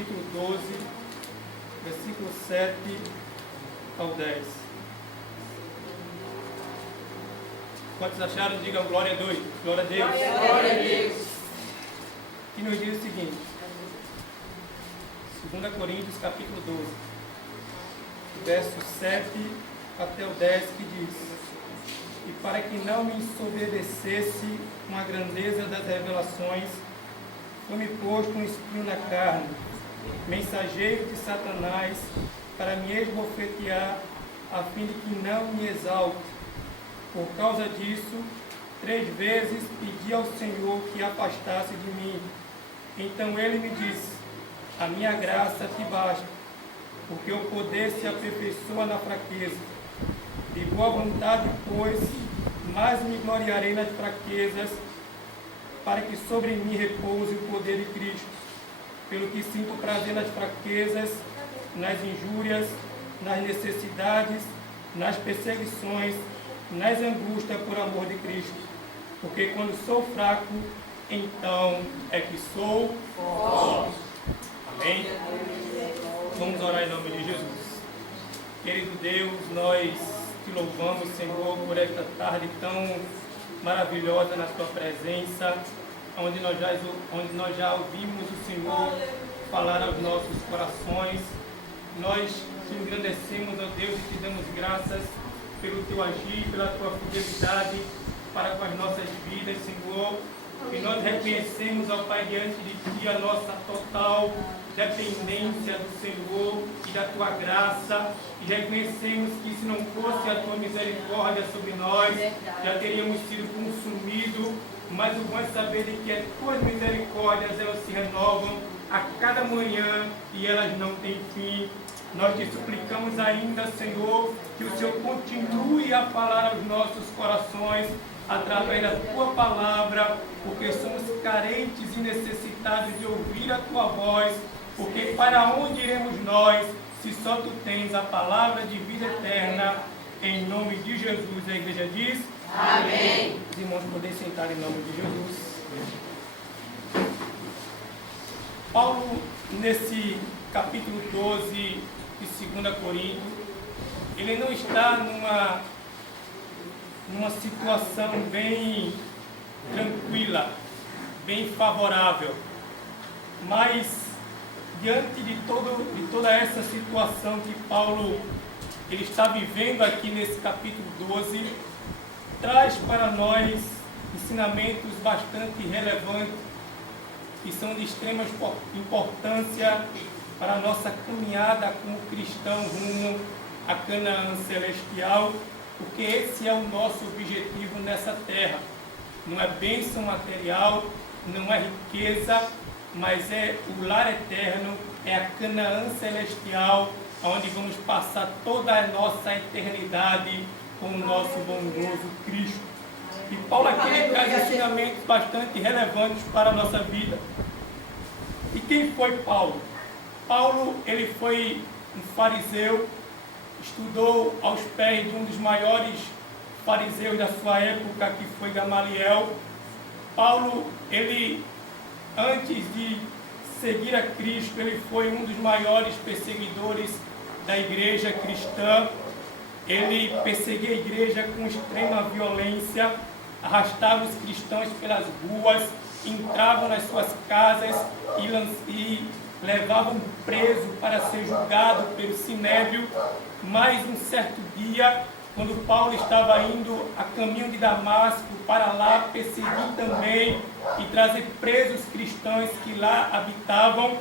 capítulo 12, versículo 7 ao 10. Quantos acharam? Digam glória a Deus. Glória a Deus. Glória a Deus. Que nos diz o seguinte, 2 Coríntios capítulo 12, verso 7 até o 10, que diz: E para que não me ensoberbecesse com a grandeza das revelações, foi-me posto um espinho na carne, mensageiro de Satanás, para me esbofetear, a fim de que não me exalte. Por causa disso, 3 vezes pedi ao Senhor que afastasse de mim. Então ele me disse: a minha graça te basta, porque o poder se aperfeiçoa na fraqueza. De boa vontade, pois, mais me gloriarei nas fraquezas, para que sobre mim repouse o poder de Cristo. Pelo que sinto prazer nas fraquezas, nas injúrias, nas necessidades, nas perseguições, nas angústias por amor de Cristo. Porque quando sou fraco, então é que sou forte. Amém? Vamos orar em nome de Jesus. Querido Deus, nós te louvamos, Senhor, por esta tarde tão maravilhosa na tua presença, onde nós já ouvimos o Senhor falar aos nossos corações. Nós te engrandecemos, ó Deus, e te damos graças pelo teu agir, pela tua fidelidade para com as nossas vidas, Senhor. E nós reconhecemos, ó Pai, diante de ti a nossa total dependência do Senhor e da tua graça. E reconhecemos que se não fosse a tua misericórdia sobre nós, já teríamos sido consumidos. Mas o bom é saber de que as tuas misericórdias, elas se renovam a cada manhã e elas não têm fim. Nós te suplicamos ainda, Senhor, que o Senhor continue a falar aos nossos corações através da tua palavra, porque somos carentes e necessitados de ouvir a tua voz, porque para onde iremos nós, se só tu tens a palavra de vida eterna? Em nome de Jesus, a igreja diz: amém. Os irmãos podem sentar em nome de Jesus. Paulo, nesse capítulo 12 de 2 Coríntios, ele não está numa situação bem tranquila, bem favorável, mas diante de toda essa situação que Paulo ele está vivendo aqui nesse capítulo 12, traz para nós ensinamentos bastante relevantes, que são de extrema importância para a nossa caminhada como cristão rumo a Canaã celestial, porque esse é o nosso objetivo nessa terra. Não é bênção material, não é riqueza, mas é o lar eterno, é a Canaã celestial, onde vamos passar toda a nossa eternidade com o nosso bondoso Cristo. E Paulo aqui traz ensinamentos bastante relevantes para a nossa vida. E quem foi Paulo? Paulo, ele foi um fariseu, estudou aos pés de um dos maiores fariseus da sua época, que foi Gamaliel. Paulo, ele, antes de seguir a Cristo, ele foi um dos maiores perseguidores da igreja cristã. Ele perseguia a igreja com extrema violência, arrastava os cristãos pelas ruas, entravam nas suas casas e levavam preso para ser julgado pelo sinédrio. Mas um certo dia, quando Paulo estava indo a caminho de Damasco para lá perseguir também e trazer presos cristãos que lá habitavam,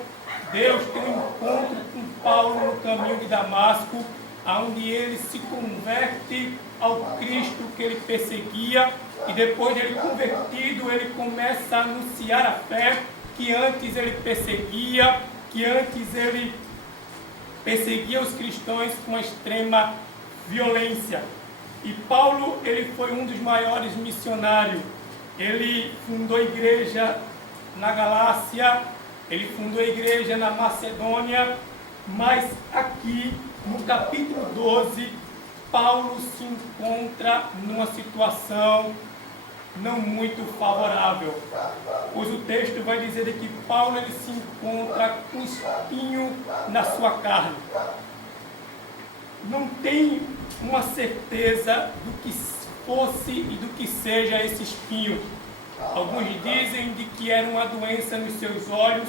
Deus tem um encontro com Paulo no caminho de Damasco, onde ele se converte ao Cristo que ele perseguia, e depois de ele convertido, ele começa a anunciar a fé que antes ele perseguia, os cristãos com extrema violência. E Paulo, ele foi um dos maiores missionários. Ele fundou a igreja na Galácia, ele fundou a igreja na Macedônia, mas aqui no capítulo 12, Paulo se encontra numa situação não muito favorável, pois o texto vai dizer que Paulo ele se encontra com espinho na sua carne. Não tem uma certeza do que fosse e do que seja esse espinho. Alguns dizem de que era uma doença nos seus olhos,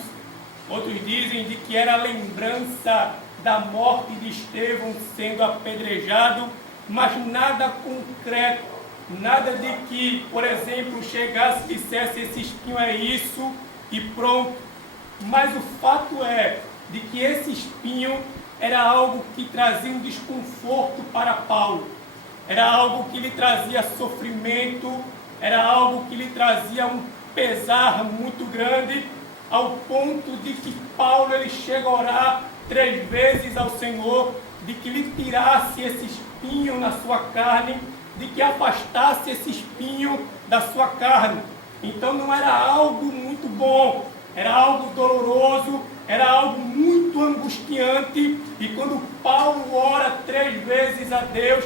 outros dizem de que era a lembrança da morte de Estevão sendo apedrejado, mas nada concreto, nada de que, por exemplo, chegasse e dissesse esse espinho é isso e pronto. Mas o fato é de que esse espinho era algo que trazia um desconforto para Paulo, era algo que lhe trazia sofrimento, era algo que lhe trazia um pesar muito grande, ao ponto de que Paulo ele chega a orar 3 vezes ao Senhor, de que lhe tirasse esse espinho na sua carne, de que afastasse esse espinho da sua carne. Então não era algo muito bom, era algo doloroso, era algo muito angustiante. E quando Paulo ora 3 vezes a Deus,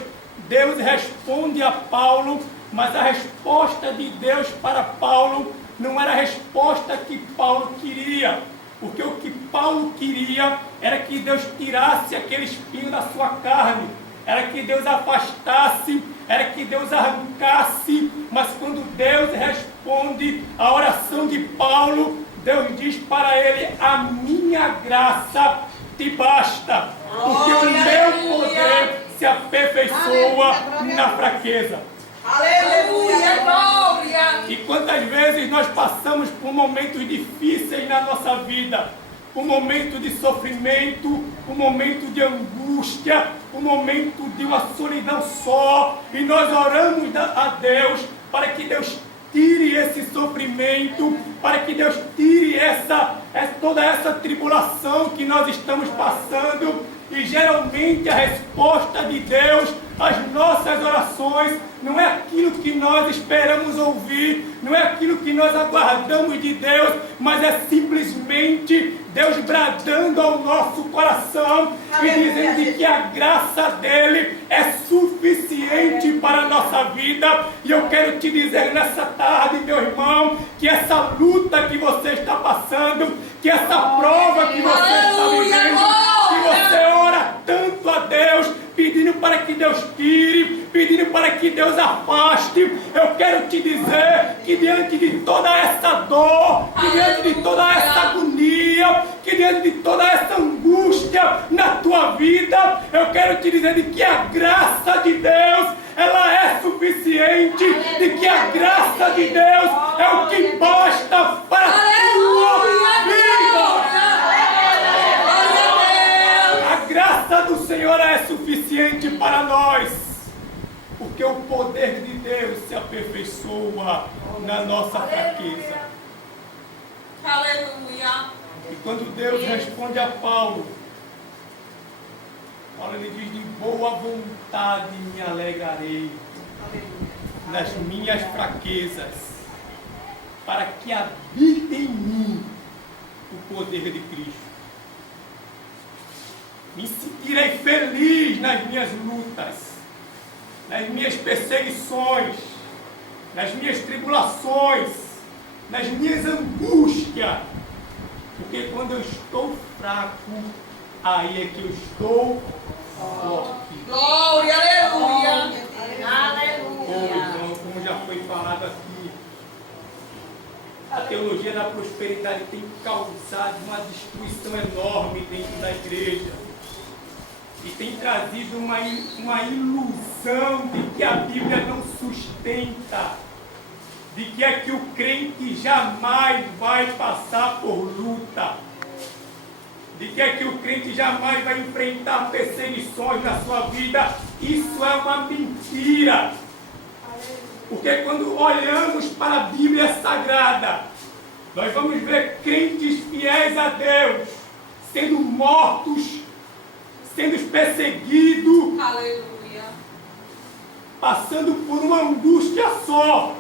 Deus responde a Paulo, mas a resposta de Deus para Paulo não era a resposta que Paulo queria, porque o que Paulo queria era que Deus tirasse aquele espinho da sua carne, era que Deus afastasse, era que Deus arrancasse. Mas quando Deus responde a oração de Paulo, Deus diz para ele: a minha graça te basta, porque o meu poder se aperfeiçoa na fraqueza. Aleluia, glória! E quantas vezes nós passamos por momentos difíceis na nossa vida, um momento de sofrimento, um momento de angústia, um momento de uma solidão só, e nós oramos a Deus para que Deus tire esse sofrimento, para que Deus tire toda essa tribulação que nós estamos passando. E geralmente a resposta de Deus às nossas orações não é aquilo que nós esperamos ouvir, não é aquilo que nós aguardamos de Deus, mas é simplesmente Deus bradando ao nosso coração e dizendo que a graça dele é suficiente para a nossa vida. E eu quero te dizer nessa tarde, meu irmão, que essa luta que você está passando, que essa prova que você está vivendo, que você ora tanto a Deus, pedindo para que Deus tire, pedindo para que Deus afaste, eu quero te dizer que diante de toda essa dor, que diante de toda essa agonia, que diante de toda essa angústia na tua vida, eu quero te dizer de que a graça de Deus, ela é suficiente, de que a graça de Deus é o que basta para a tua vida. A graça do Senhor é suficiente para nós, porque o poder de Deus se aperfeiçoa na nossa fraqueza. Aleluia. E quando Deus responde a Paulo, Paulo ele diz: de boa vontade me alegrarei nas minhas fraquezas, para que habite em mim o poder de Cristo. Me sentirei feliz nas minhas lutas, nas minhas perseguições, nas minhas tribulações, nas minhas angústias, porque quando eu estou fraco, aí é que eu estou forte. Glória, aleluia. Então, como já foi falado aqui, a teologia da prosperidade tem causado uma destruição enorme dentro da igreja. E tem trazido uma ilusão de que a Bíblia não sustenta, de que é que o crente jamais vai passar por luta, de que é que o crente jamais vai enfrentar perseguições na sua vida. Isso é uma mentira. Porque quando olhamos para a Bíblia Sagrada, nós vamos ver crentes fiéis a Deus sendo mortos, sendo perseguidos, Aleluia. passando por uma angústia só,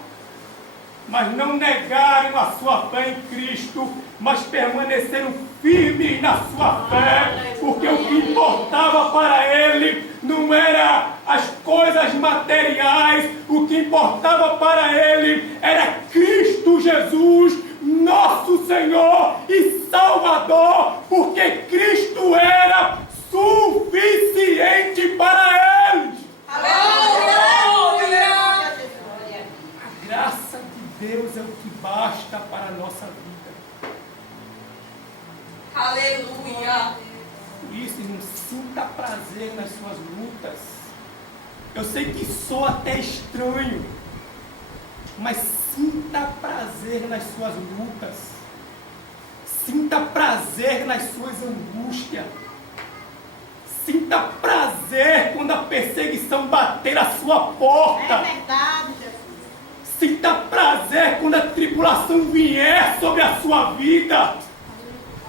mas não negaram a sua fé em Cristo, mas permaneceram firmes na sua fé, porque o que importava para ele não era as coisas materiais. O que importava para ele era Cristo Jesus, nosso Senhor e Salvador, porque Cristo era suficiente para eles. Aleluia! A graça de Deus é o que basta para a nossa vida. Aleluia! Por isso, irmão, sinta prazer nas suas lutas. Eu sei que soa até estranho, mas sinta prazer nas suas lutas. Sinta prazer nas suas angústias. Sinta prazer quando a perseguição bater a sua porta. É verdade, Jesus. Sinta prazer quando a tribulação vier sobre a sua vida.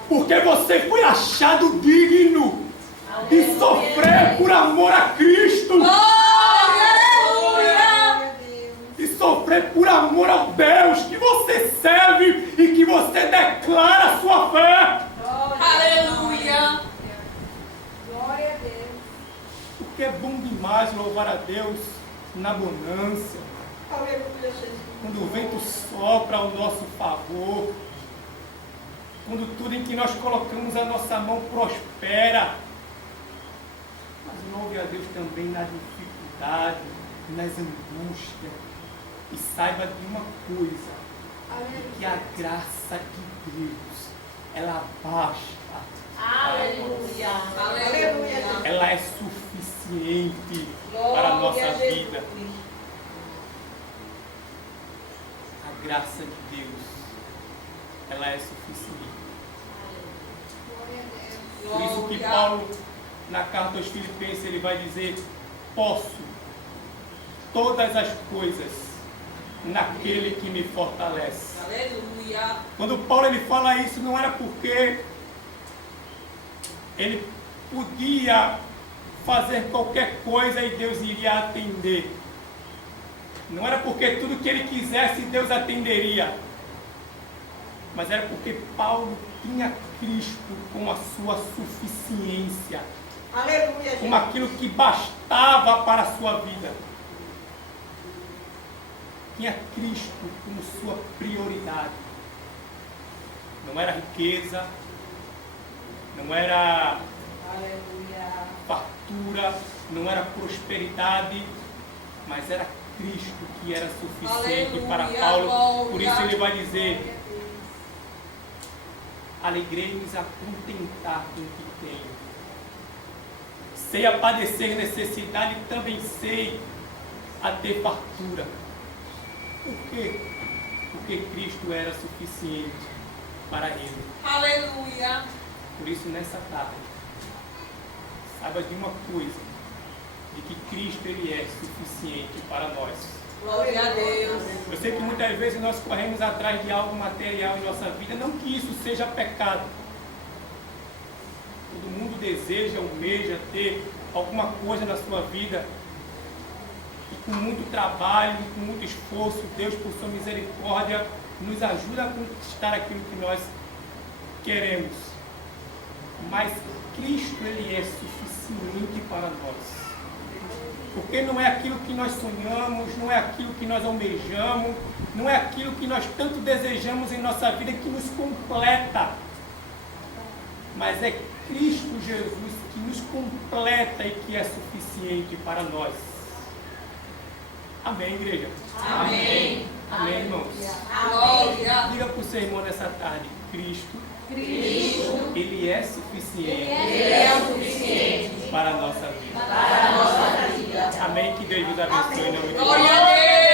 Porque você foi achado digno de sofrer por amor a Cristo. Aleluia! De sofrer por amor ao Deus que você serve e que você declara a sua fé. Aleluia! Glória a Deus. Porque é bom demais louvar a Deus na bonança. Aleluia, Jesus. Quando o vento sopra ao nosso favor. Quando tudo em que nós colocamos a nossa mão prospera. Mas louve a Deus também na dificuldade, nas angústias. E saiba de uma coisa, que a graça de Deus, ela basta. Aleluia! Aleluia! Ela é suficiente para a nossa vida. A graça de Deus, ela é suficiente. Por isso que Paulo, na carta aos Filipenses, ele vai dizer: posso todas as coisas naquele que me fortalece. Aleluia! Quando Paulo ele fala isso, não era porque ele podia fazer qualquer coisa e Deus iria atender. Não era porque tudo que ele quisesse Deus atenderia. Mas era porque Paulo tinha Cristo com a sua suficiência. Aleluia, Como aquilo que bastava para a sua vida. Tinha Cristo como sua prioridade. Não era riqueza, não era fartura, não era prosperidade, mas era Cristo que era suficiente Aleluia, para Paulo. glória. Por isso ele vai dizer: alegrei-nos a contentar com o que tenho. Sei a padecer necessidade, também sei a ter fartura. Por quê? Porque Cristo era suficiente para ele. Aleluia! Por isso, nessa tarde, saiba de uma coisa, de que Cristo ele é suficiente para nós. Glória a Deus! Eu sei que muitas vezes nós corremos atrás de algo material em nossa vida, não que isso seja pecado. Todo mundo deseja, almeja ter alguma coisa na sua vida. E com muito trabalho, com muito esforço, Deus, por sua misericórdia, nos ajuda a conquistar aquilo que nós queremos. Mas Cristo, ele é suficiente para nós. Porque não é aquilo que nós sonhamos, não é aquilo que nós almejamos, não é aquilo que nós tanto desejamos em nossa vida que nos completa. Mas é Cristo Jesus que nos completa e que é suficiente para nós. Amém, igreja? Amém! Amém, irmãos? Glória! Diga para o seu irmão nessa tarde: Cristo, Cristo, ele é suficiente Ele é o suficiente para a nossa vida. para a nossa vida. Amém? Que Deus nos abençoe em nome de Glória Jesus. a Deus!